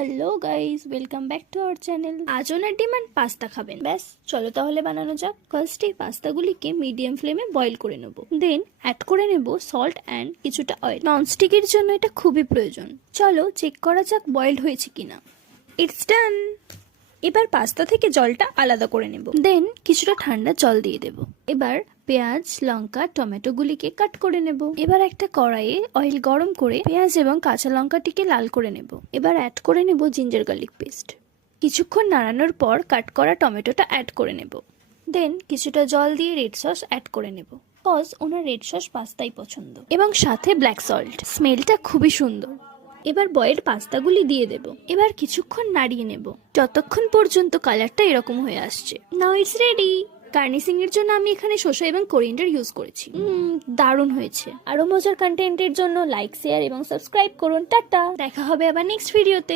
Hello guys, welcome back to our channel. আজ ওনার demand pasta খাবেন। ব্যাস চলো তাহলে বানানো যাক। ফার্স্ট এই পাস্তাগুলিকে মিডিয়াম ফ্লেমে বয়েল করে নেব। দেন অ্যাড করে নেব সল্ট অ্যান্ড কিছুটা অয়েল। ননস্টিকের জন্য এটা খুবই প্রয়োজন। চলো চেক করা যাক বয়েলড হয়েছে কিনা। ইটস ডান। এবার পাস্তা থেকে জলটা আলাদা করে নেব। দেন কিছুটা ঠান্ডা জল দিয়ে দেব। এবার পেঁয়াজ, লঙ্কা, টমেটো গুলিকে কাট করে নেব। এবার একটা কড়াইয়ে অয়েল গরম করে পেঁয়াজ এবং কাঁচা লঙ্কাটিকে লাল করে নেব। এবার অ্যাড করে নেব জিঞ্জার গার্লিক পেস্ট। কিছুক্ষণ নাড়ানোর পর কাট করা টমেটোটা অ্যাড করে নেব। দেন কিছুটা জল দিয়ে রেড সস অ্যাড করে নেব। কজ ওনার রেড সস পাস্তাই পছন্দ, এবং সাথে ব্ল্যাক সল্ট। স্মেলটা খুবই সুন্দর। এবার বয়েলড পাস্তাগুলি দিয়ে দেব। এবার কিছুক্ষণ নাড়িয়ে নেব যতক্ষণ পর্যন্ত কালারটা এরকম হয়ে আসছে। Now it's ready. গার্নিশিং এর জন্য আমি এখানে শসা এবং কোরিয়েন্ডার ইউজ করেছি। দারুণ হয়েছে। আরো মজার কন্টেন্টের জন্য লাইক, শেয়ার এবং সাবস্ক্রাইব করুন। টাটা, দেখা হবে আবার নেক্সট ভিডিওতে।